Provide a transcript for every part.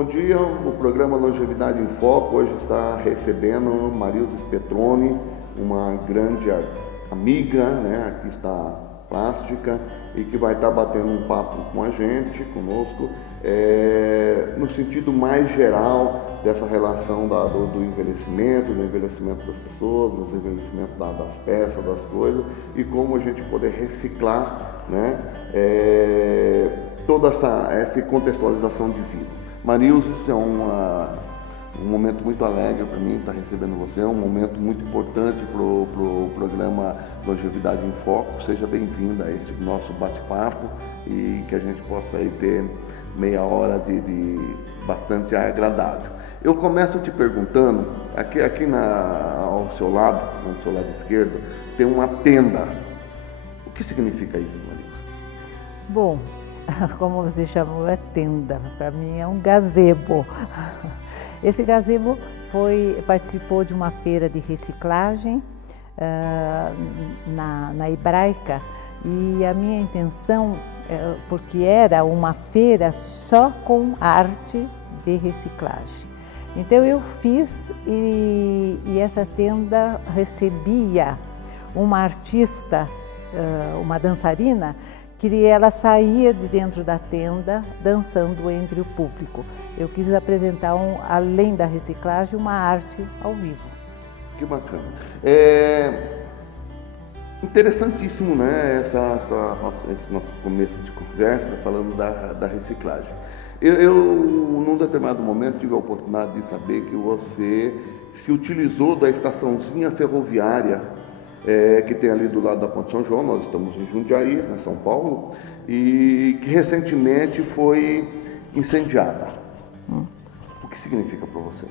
bom dia. O programa Longevidade em Foco hoje está recebendo Marilza Petroni, uma grande amiga, né, artista plástica, e que vai estar batendo um papo com a gente, conosco, no sentido mais geral dessa relação do envelhecimento das pessoas, do envelhecimento das peças, das coisas, e como a gente poder reciclar, né, toda essa contextualização de vida. Marilza, isso é um momento muito alegre para mim estar recebendo você, é um momento muito importante para o programa Longevidade em Foco. Seja bem-vinda a esse nosso bate-papo e que a gente possa aí ter meia hora de bastante agradável. Eu começo te perguntando, aqui ao seu lado esquerdo, tem uma tenda. O que significa isso, Marilza? Bom, como você chamou, é tenda. Para mim é um gazebo. Esse gazebo participou de uma feira de reciclagem na Hebraica, e a minha intenção, porque era uma feira só com arte de reciclagem. Então eu fiz e essa tenda recebia uma artista, uma dançarina, que ela saía de dentro da tenda dançando entre o público. Eu quis apresentar, além da reciclagem, uma arte ao vivo. Que bacana. Interessantíssimo, né, esse nosso começo de conversa, falando da reciclagem. Eu, num determinado momento, tive a oportunidade de saber que você se utilizou da estaçãozinha ferroviária que tem ali do lado da Ponte São João. Nós estamos em Jundiaí, né, São Paulo, e que recentemente foi incendiada. O que significa para você,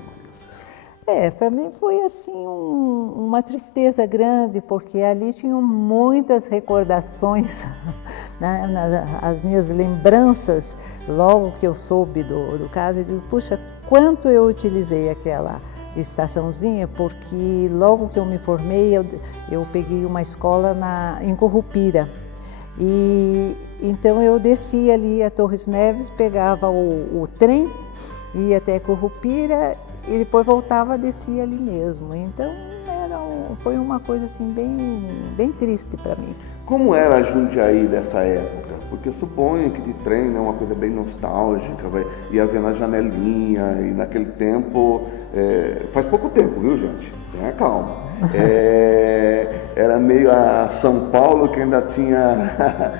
Marilza? Para mim foi assim uma tristeza grande, porque ali tinham muitas recordações, né, as minhas lembranças. Logo que eu soube do caso, eu digo, puxa, quanto eu utilizei aquela estaçãozinha, porque logo que eu me formei, eu peguei uma escola em Currupira. E então eu descia ali a Torres Neves, pegava o trem, ia até Currupira e depois voltava, descia ali mesmo. Então foi uma coisa assim bem triste para mim. Como era a Jundiaí dessa época? Porque suponho que de trem é uma coisa bem nostálgica, ia ver na janelinha, e naquele tempo, faz pouco tempo, viu, gente? Tenha calma. Era meio a São Paulo que ainda tinha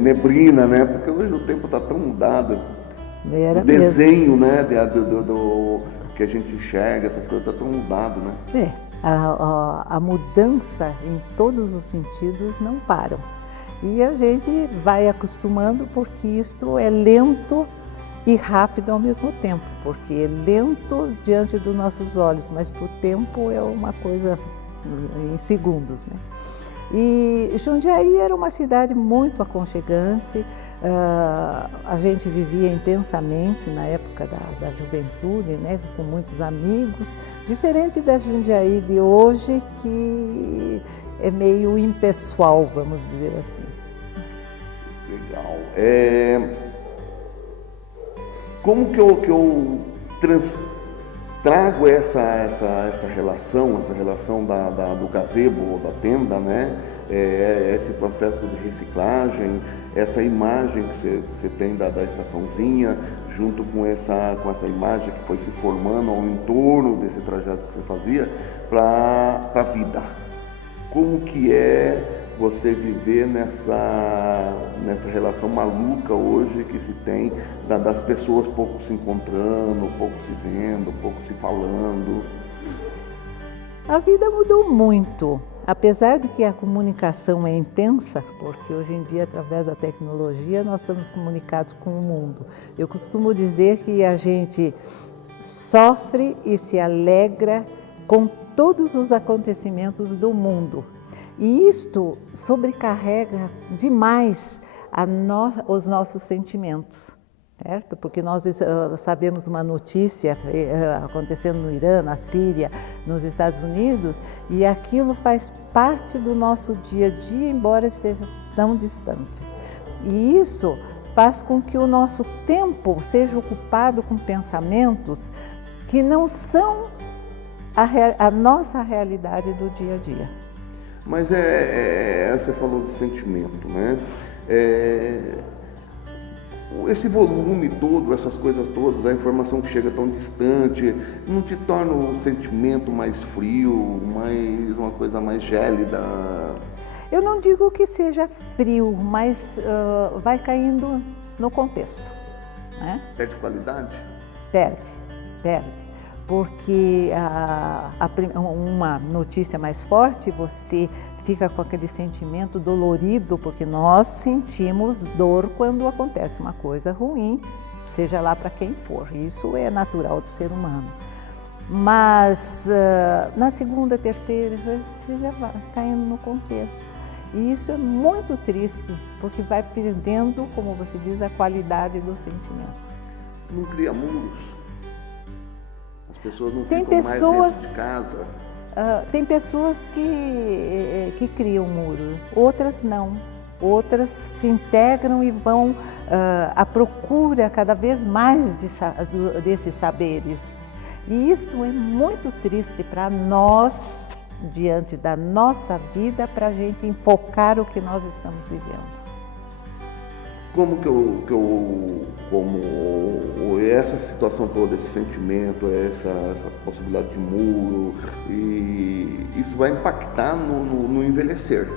neblina, né? Porque hoje o tempo está tão mudado. Era o desenho, né, do que a gente enxerga, essas coisas, está tão mudado, né? A mudança em todos os sentidos não param. E a gente vai acostumando, porque isto é lento e rápido ao mesmo tempo, porque é lento diante dos nossos olhos, mas por tempo é uma coisa em segundos, né? E Jundiaí era uma cidade muito aconchegante, a gente vivia intensamente na época da juventude, né, com muitos amigos, diferente da Jundiaí de hoje, que é meio impessoal, vamos dizer assim. Legal. Como que eu trago essa relação do gazebo ou da tenda, né? Esse processo de reciclagem, essa imagem que você tem da estaçãozinha, junto com essa imagem que foi se formando ao entorno desse trajeto que você fazia, para a vida. Como que é você viver nessa relação maluca hoje que se tem das pessoas pouco se encontrando, pouco se vendo, pouco se falando? A vida mudou muito, apesar de que a comunicação é intensa, porque hoje em dia, através da tecnologia, nós estamos comunicados com o mundo. Eu costumo dizer que a gente sofre e se alegra com todos os acontecimentos do mundo. E isto sobrecarrega demais os nossos sentimentos, certo? Porque nós sabemos uma notícia acontecendo no Irã, na Síria, nos Estados Unidos, e aquilo faz parte do nosso dia a dia, embora esteja tão distante. E isso faz com que o nosso tempo seja ocupado com pensamentos que não são a nossa realidade do dia a dia. Mas você falou de sentimento, né? Esse volume todo, essas coisas todas, a informação que chega tão distante, não te torna o sentimento mais frio, uma coisa mais gélida? Eu não digo que seja frio, mas vai caindo no contexto, né? Perde qualidade? Perde. Porque uma notícia mais forte, você fica com aquele sentimento dolorido, porque nós sentimos dor quando acontece uma coisa ruim, seja lá para quem for. Isso é natural do ser humano. Mas na segunda, terceira, você já vai caindo no contexto. E isso é muito triste, porque vai perdendo, como você diz, a qualidade do sentimento. Não cria muros? As pessoas não ficam mais dentro de casa? Tem pessoas que criam muro, outras não. Outras se integram e vão à procura cada vez mais desses saberes. E isso é muito triste para nós, diante da nossa vida, para a gente enfocar o que nós estamos vivendo. Como essa situação toda, esse sentimento, essa possibilidade de muro, e isso vai impactar no envelhecer?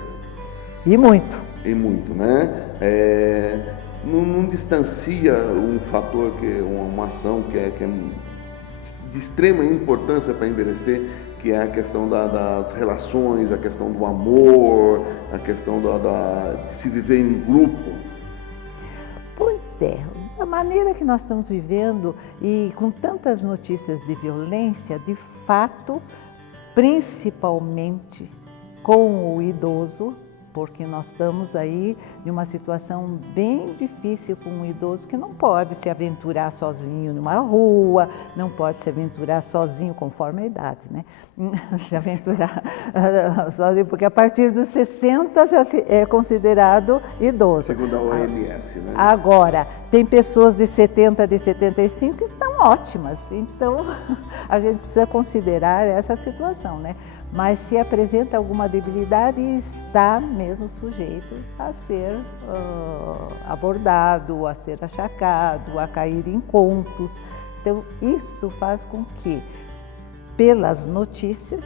E muito. E muito, né? Não distancia um fator, uma ação que é de extrema importância para envelhecer, que é a questão das relações, a questão do amor, a questão de se viver em grupo. Pois é, da maneira que nós estamos vivendo e com tantas notícias de violência, de fato, principalmente com o idoso, porque nós estamos aí em uma situação bem difícil com um idoso que não pode se aventurar sozinho numa rua, não pode se aventurar sozinho conforme a idade, né? Se aventurar sozinho, porque a partir dos 60 já é considerado idoso. Segundo a OMS, né? Agora, tem pessoas de 70, de 75 que estão ótimas, então a gente precisa considerar essa situação, né? Mas se apresenta alguma debilidade, está mesmo sujeito a ser abordado, a ser achacado, a cair em contos. Então, isto faz com que, pelas notícias,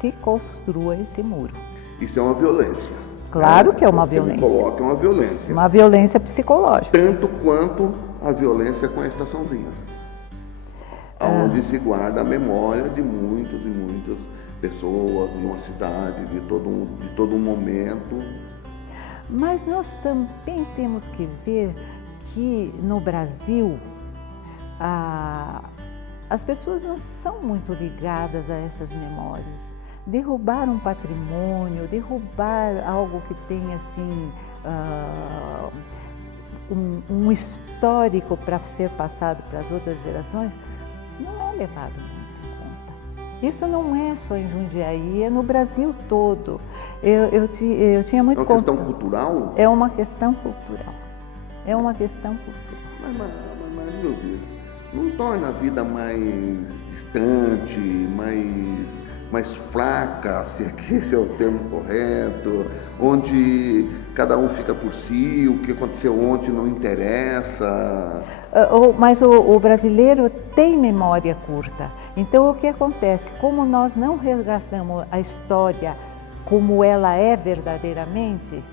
se construa esse muro. Isso é uma violência. Claro que é uma violência. Você coloca uma violência. Uma violência psicológica. Tanto quanto a violência com a estaçãozinha. Onde se guarda a memória de muitos e muitas pessoas, de uma cidade, de todo um momento. Mas nós também temos que ver que no Brasil as pessoas não são muito ligadas a essas memórias. Derrubar um patrimônio, derrubar algo que tem assim um histórico para ser passado para as outras gerações, não é levado muito. Isso não é só em Jundiaí, é no Brasil todo. Eu tinha muito... É uma questão cultural? É uma questão cultural. É uma questão cultural. Mas meu Deus, não torna a vida mais distante, mais fraca, se esse é o termo correto, onde cada um fica por si, o que aconteceu ontem não interessa. Mas o brasileiro tem memória curta. Então, o que acontece? Como nós não resgatamos a história como ela é verdadeiramente,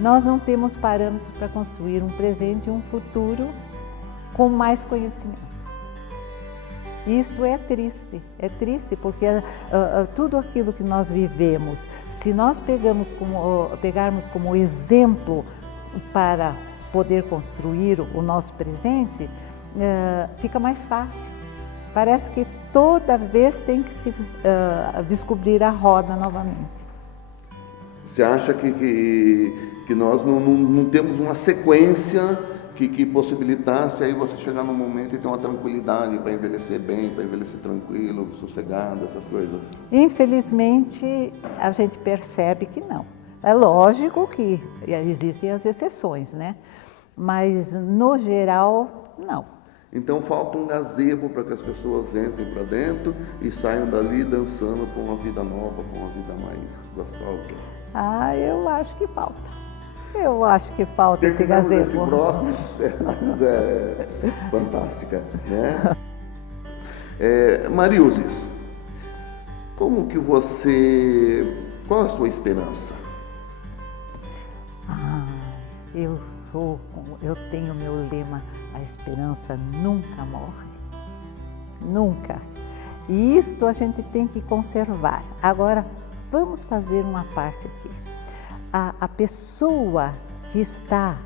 nós não temos parâmetros para construir um presente e um futuro com mais conhecimento. Isso é triste porque tudo aquilo que nós vivemos, se nós pegarmos como exemplo para poder construir o nosso presente, fica mais fácil. Parece que toda vez tem que se descobrir a roda novamente. Você acha que nós não temos uma sequência que possibilitasse aí você chegar num momento e ter uma tranquilidade para envelhecer bem, para envelhecer tranquilo, sossegado, essas coisas? Infelizmente, a gente percebe que não. É lógico que existem as exceções, né? mas no geral, não. Então falta um gazebo para que as pessoas entrem para dentro e saiam dali dançando para uma vida nova, para uma vida mais gostosa. Ah, eu acho que falta. Eu acho que falta esse gazebo. Esse bloco, mas é fantástica, né? Marilzes, como que você... Qual a sua esperança? Eu tenho meu lema, a esperança nunca morre. Nunca. E isto a gente tem que conservar. Agora, vamos fazer uma parte aqui. A pessoa que está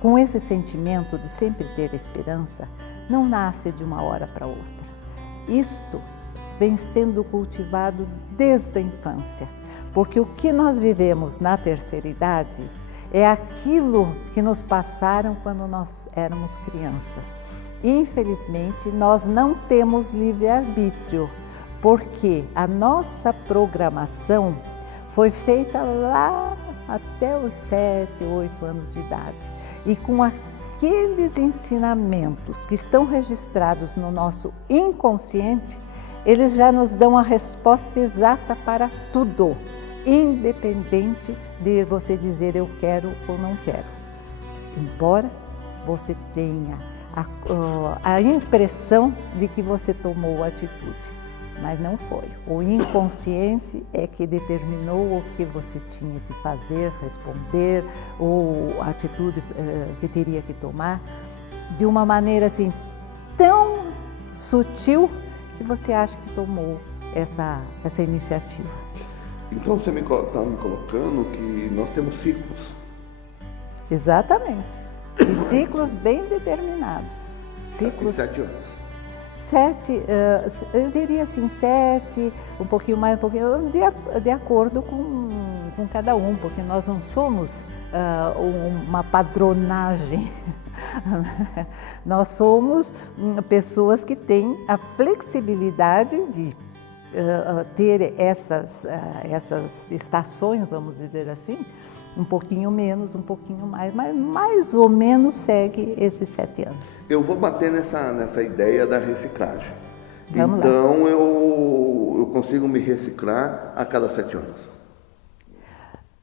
com esse sentimento de sempre ter esperança, não nasce de uma hora para outra. Isto vem sendo cultivado desde a infância, porque o que nós vivemos na terceira idade é aquilo que nos passaram quando nós éramos criança. Infelizmente, nós não temos livre-arbítrio, porque a nossa programação foi feita lá até os 7, 8 anos de idade. E com aqueles ensinamentos que estão registrados no nosso inconsciente, eles já nos dão a resposta exata para tudo, independente de você dizer eu quero ou não quero. Embora você tenha a impressão de que você tomou atitude, mas não foi. O inconsciente é que determinou o que você tinha que fazer, responder, ou a atitude que teria que tomar, de uma maneira assim tão sutil que você acha que tomou essa iniciativa. Então você está me colocando que nós temos ciclos. Exatamente. E ciclos bem determinados. Ciclos de 7 anos. 7, eu diria assim, 7, um pouquinho mais, um pouquinho, de acordo com cada um, porque nós não somos uma padronagem. Nós somos pessoas que têm a flexibilidade de ter essas estações, vamos dizer assim, um pouquinho menos, um pouquinho mais, mas mais ou menos segue esses 7 anos. Eu vou bater nessa ideia da reciclagem. Vamos então lá. Eu consigo me reciclar a cada 7 anos?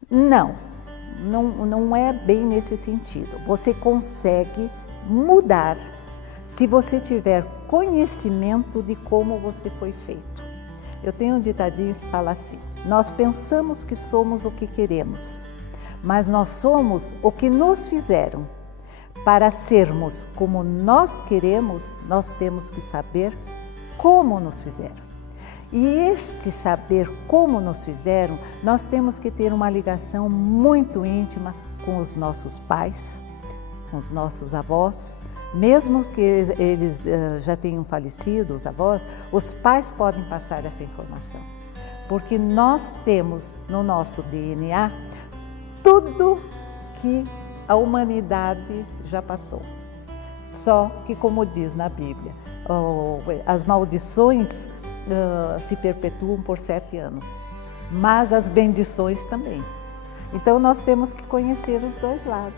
Não é bem nesse sentido. Você consegue mudar se você tiver conhecimento de como você foi feito. Eu tenho um ditadinho que fala assim: nós pensamos que somos o que queremos, mas nós somos o que nos fizeram. Para sermos como nós queremos, nós temos que saber como nos fizeram. E este saber como nos fizeram, nós temos que ter uma ligação muito íntima com os nossos pais, com os nossos avós. Mesmo que eles já tenham falecido, os avós, os pais podem passar essa informação. Porque nós temos no nosso DNA tudo que a humanidade já passou. Só que, como diz na Bíblia, as maldições se perpetuam por 7 anos, mas as bendições também. Então nós temos que conhecer os dois lados.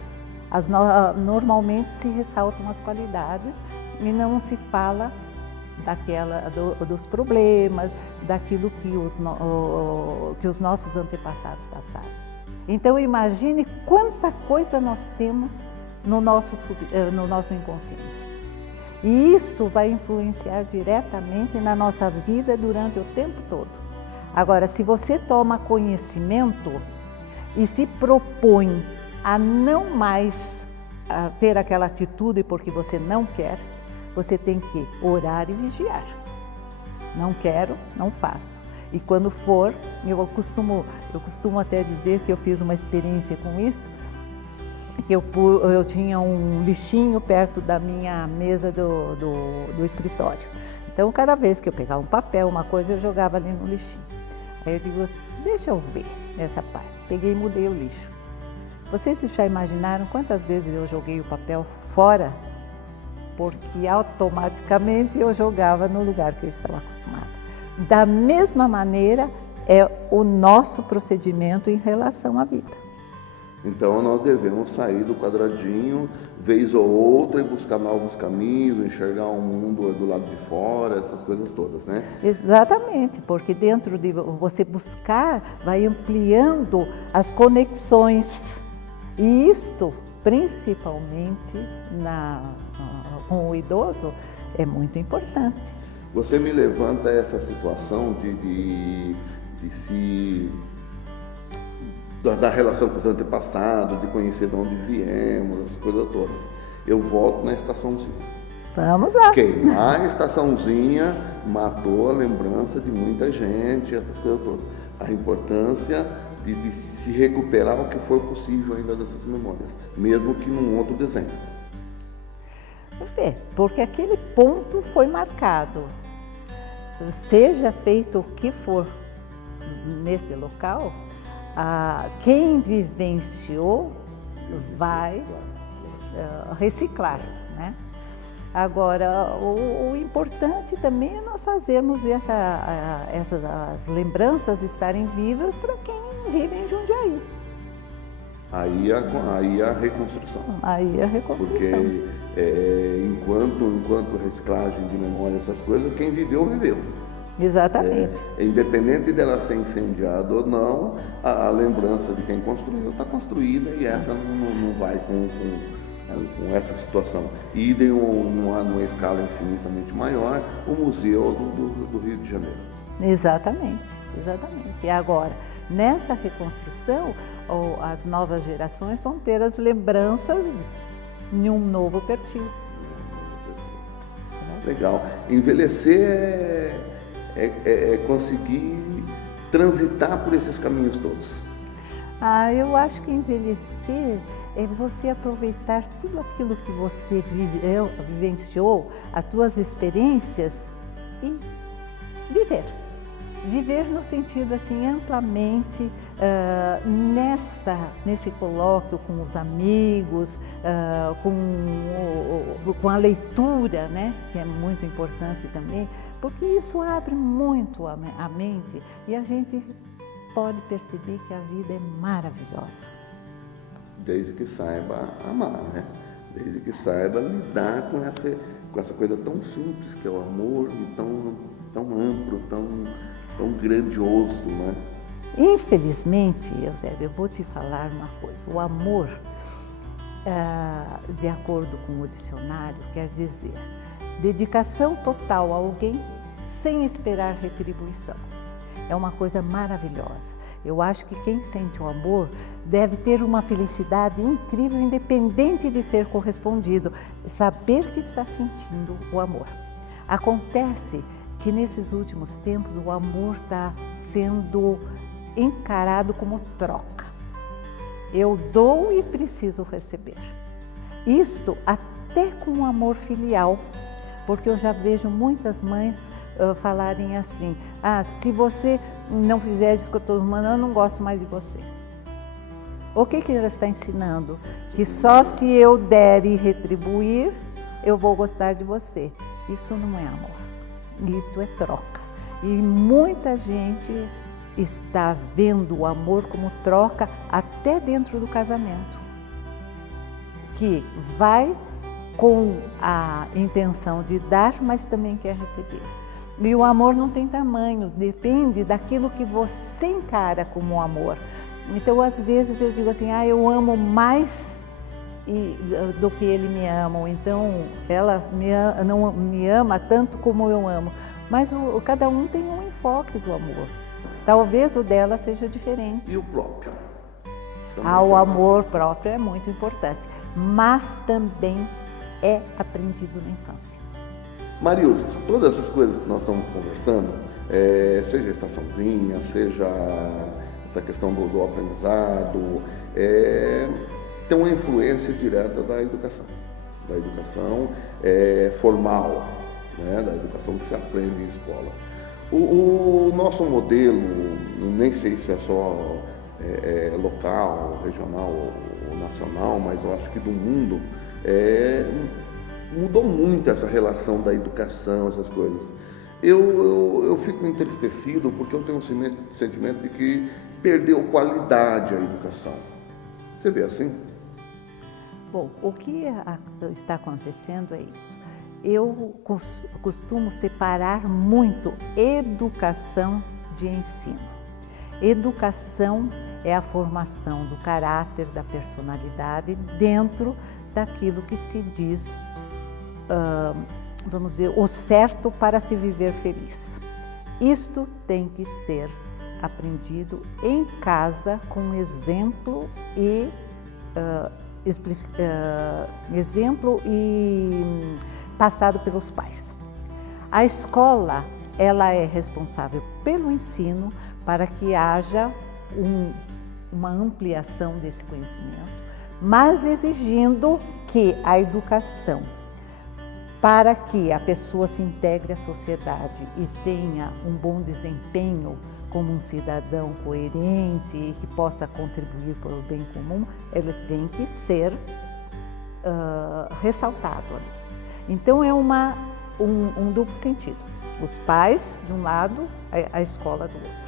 Normalmente se ressaltam as qualidades e não se fala dos problemas, daquilo que os nossos antepassados passaram. Então imagine quanta coisa nós temos no nosso inconsciente. E isso vai influenciar diretamente na nossa vida durante o tempo todo. Agora, se você toma conhecimento e se propõe a não mais ter aquela atitude porque você não quer, você tem que orar e vigiar. Não quero, não faço. E quando for, eu costumo até dizer que eu fiz uma experiência com isso, que eu tinha um lixinho perto da minha mesa do escritório. Então, cada vez que eu pegava um papel, uma coisa, eu jogava ali no lixinho. Aí eu digo, deixa eu ver essa parte. Peguei e mudei o lixo. Vocês já imaginaram quantas vezes eu joguei o papel fora? Porque automaticamente eu jogava no lugar que eu estava acostumada. Da mesma maneira, é o nosso procedimento em relação à vida. Então nós devemos sair do quadradinho, vez ou outra, e buscar novos caminhos, enxergar o mundo do lado de fora, essas coisas todas, né? Exatamente, porque dentro de você buscar, vai ampliando as conexões. E isto, principalmente com o idoso, é muito importante. Você me levanta essa situação da relação com os antepassados, de conhecer de onde viemos, essas coisas todas. Eu volto na estaçãozinha. Vamos lá. Queimar a estaçãozinha matou a lembrança de muita gente, essas coisas todas. A importância de se recuperar o que for possível ainda dessas memórias, mesmo que num outro desenho. Porque aquele ponto foi marcado. Seja feito o que for nesse local, quem vivenciou vai reciclar, né? Agora, o importante também é nós fazermos essas lembranças estarem vivas para quem vive em Jundiaí. Aí a reconstrução. Aí a reconstrução. Porque enquanto reciclagem de memória, essas coisas, quem viveu, viveu. Exatamente. Independente dela ser incendiada ou não, a lembrança de quem construiu está construída e essa não vai com essa situação. Idem numa escala infinitamente maior, o Museu do Rio de Janeiro. Exatamente. E agora, nessa reconstrução, as novas gerações vão ter as lembranças em um novo perfil. Legal. Envelhecer é conseguir transitar por esses caminhos todos. Eu acho que envelhecer é você aproveitar tudo aquilo que você vivenciou, as tuas experiências e viver. Viver no sentido assim amplamente nesse colóquio com os amigos, com a leitura, né, que é muito importante também, porque isso abre muito a mente e a gente pode perceber que a vida é maravilhosa. Desde que saiba amar, né? Desde que saiba lidar com essa coisa tão simples que é o amor, e tão amplo, tão grandioso, né? Infelizmente, Eusébio, eu vou te falar uma coisa. O amor, de acordo com o dicionário, quer dizer dedicação total a alguém sem esperar retribuição. É uma coisa maravilhosa. Eu acho que quem sente o amor deve ter uma felicidade incrível, independente de ser correspondido, saber que está sentindo o amor. Acontece que nesses últimos tempos o amor está sendo encarado como troca. Eu dou e preciso receber. Isto até com o amor filial, porque eu já vejo muitas mães falarem assim: se você não fizer isso que eu estou mandando, eu não gosto mais de você. O que ela está ensinando? Que só se eu der e retribuir, eu vou gostar de você. Isto não é amor, isto é troca. E muita gente está vendo o amor como troca até dentro do casamento, que vai com a intenção de dar, mas também quer receber. E o amor não tem tamanho, depende daquilo que você encara como amor. Então, às vezes eu digo assim, eu amo mais do que ele me ama, ou então ela não me ama tanto como eu amo. Mas cada um tem um enfoque do amor. Talvez o dela seja diferente. E o próprio? O amor próprio é muito importante, mas também é aprendido na infância. Marilza, todas essas coisas que nós estamos conversando, seja a estaçãozinha, seja essa questão do aprendizado, tem uma influência direta da educação formal, né, da educação que se aprende em escola. O nosso modelo, nem sei se é só local, regional ou nacional, mas eu acho que do mundo, mudou muito essa relação da educação, essas coisas. Eu fico entristecido porque eu tenho um sentimento de que perdeu qualidade a educação, Você vê assim? Bom, o que está acontecendo é isso. Eu costumo separar muito educação de ensino. Educação é a formação do caráter, da personalidade dentro daquilo que se diz, vamos dizer, o certo para se viver feliz. Isto tem que ser aprendido em casa com exemplo e passado pelos pais. A escola, ela é responsável pelo ensino para que haja uma ampliação desse conhecimento, mas exigindo que a educação, para que a pessoa se integre à sociedade e tenha um bom desempenho como um cidadão coerente e que possa contribuir para o bem comum, ele tem que ser ressaltado ali. Então é um duplo sentido. Os pais de um lado, a escola do outro.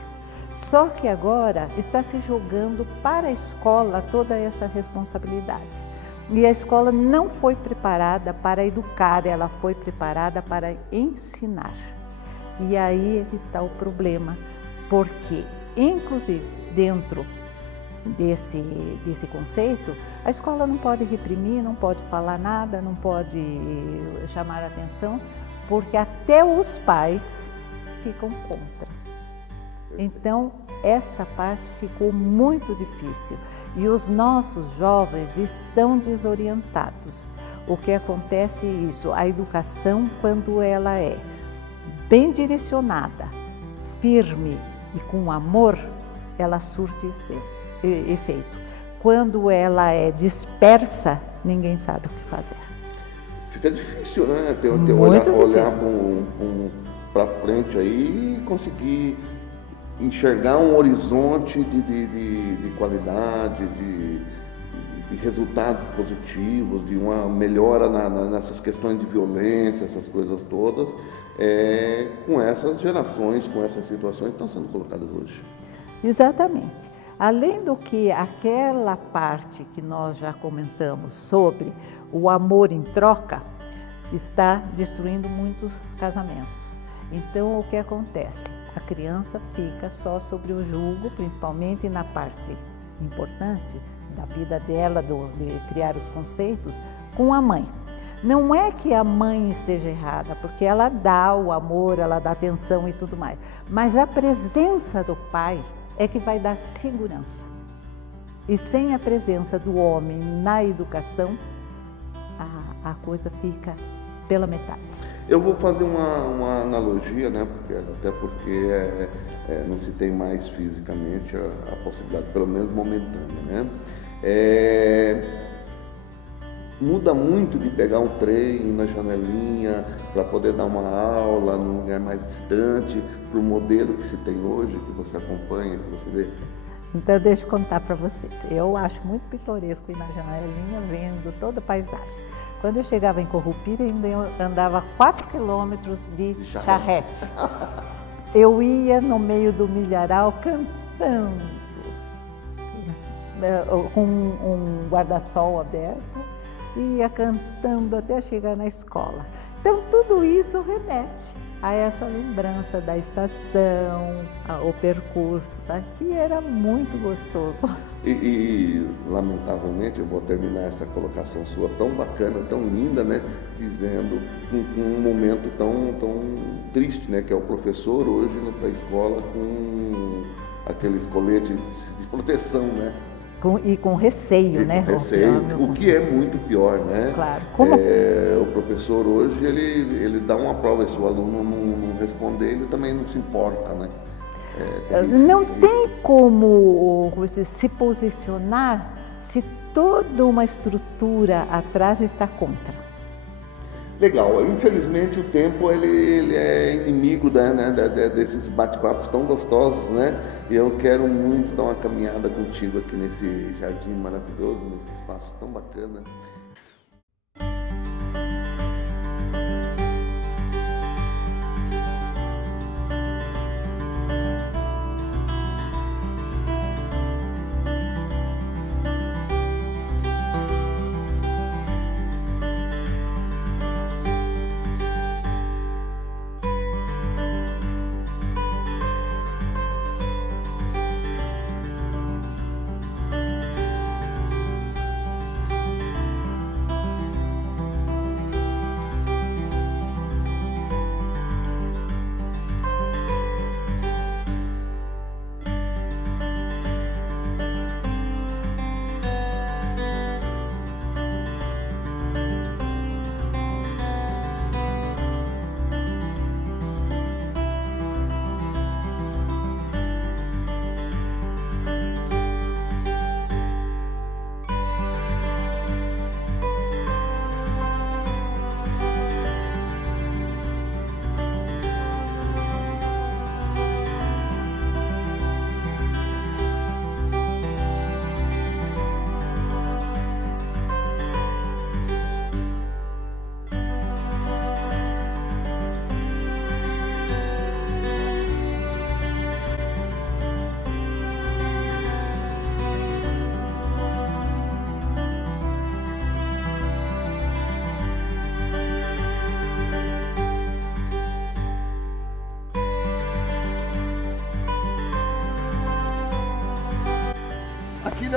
Só que agora está se jogando para a escola toda essa responsabilidade. E a escola não foi preparada para educar, ela foi preparada para ensinar. E aí é que está o problema, porque, inclusive, dentro desse conceito, a escola não pode reprimir, não pode falar nada, não pode chamar a atenção, porque até os pais ficam contra. Então, esta parte ficou muito difícil e os nossos jovens estão desorientados. O que acontece é isso, a educação, quando ela é bem direcionada, firme e com amor, ela surte efeito. Quando ela é dispersa, ninguém sabe o que fazer. Fica difícil, né? Olhar para frente aí e conseguir enxergar um horizonte de qualidade, de resultados positivos, de uma melhora nessas questões de violência, essas coisas todas, com essas gerações, com essas situações que estão sendo colocadas hoje. Exatamente. Além do que aquela parte que nós já comentamos sobre o amor em troca, está destruindo muitos casamentos. Então, o que acontece? A criança fica só sobre o jugo, principalmente na parte importante da vida dela, de criar os conceitos, com a mãe. Não é que a mãe esteja errada, porque ela dá o amor, ela dá atenção e tudo mais, mas a presença do pai é que vai dar segurança. E sem a presença do homem na educação, a coisa fica pela metade. Eu vou fazer uma analogia, né? Até porque não se tem mais fisicamente a possibilidade, pelo menos momentânea, né? Muda muito de pegar um trem na janelinha para poder dar uma aula num lugar mais distante, para o modelo que se tem hoje, que você acompanha, que você vê. Então, deixa eu contar para vocês. Eu acho muito pitoresco ir na janelinha vendo toda a paisagem. Quando eu chegava em Corrupira, eu andava 4 quilômetros de charrete. Eu ia no meio do milharal cantando, com um guarda-sol aberto, ia cantando até chegar na escola. Então, tudo isso remete a essa lembrança da estação, o percurso, tá? Que era muito gostoso. E, lamentavelmente, eu vou terminar essa colocação sua tão bacana, tão linda, né? Dizendo um momento tão triste, né? Que é o professor hoje indo para a escola com aqueles coletes de proteção, né? Com receio, né? Com receio, o que é muito pior, né? Claro. O professor hoje, ele dá uma prova, se o aluno não responder, ele também não se importa, né? Não tem como se posicionar se toda uma estrutura atrás está contra. Legal. Infelizmente o tempo ele é inimigo desses bate-papos tão gostosos, né? E eu quero muito dar uma caminhada contigo aqui nesse jardim maravilhoso, nesse espaço tão bacana.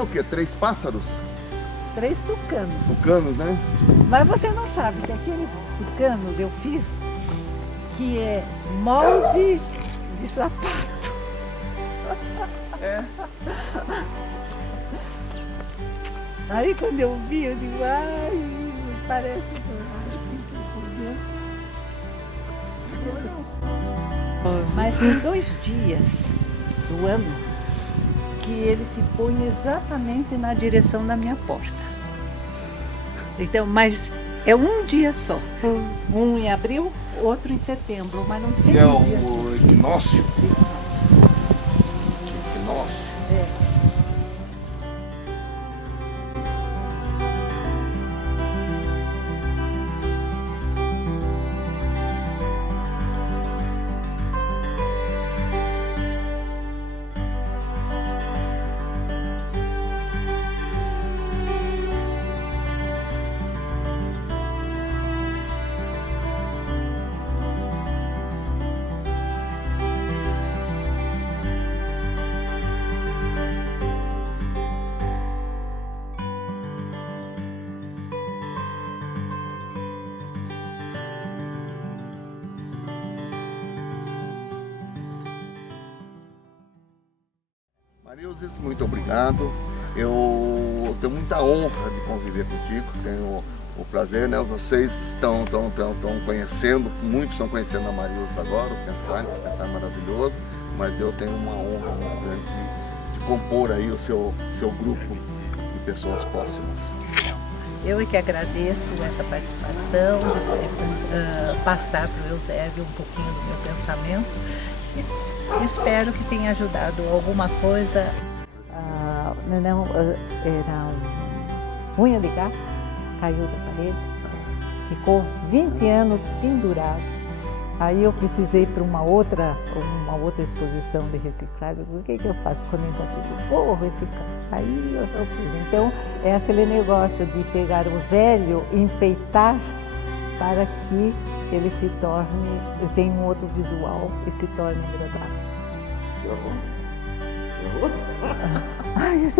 é o quê? 3 pássaros? 3 tucanos. Tucanos, né? Mas você não sabe que aqueles tucanos eu fiz que é molde de sapato. É. Aí quando eu vi, eu digo, ai, parece Mas tem 2 dias do ano que ele se põe exatamente na direção da minha porta. Então, mas é um dia só. Um em abril, outro em setembro, mas não tem Que é um dia o equinócio. Equinócio. É. Marilzes, muito obrigado. Eu tenho muita honra de conviver contigo, tenho o prazer, né? Vocês estão conhecendo, muitos estão conhecendo a Marilzes agora, o Pensar é maravilhoso, mas eu tenho uma honra muito grande de compor aí o seu grupo de pessoas próximas. Eu é que agradeço essa participação, de poder passar para o Eusébio um pouquinho do meu pensamento. Espero que tenha ajudado alguma coisa. Era unha de gato, caiu da parede, ficou 20 anos pendurado. Aí eu precisei para uma outra exposição de reciclagem. O que eu faço quando eu encontro? Vou reciclar. Aí eu fiz. Então é aquele negócio de pegar o velho, enfeitar para que ele se torne, tenha um outro visual e se torne agradável. Ai,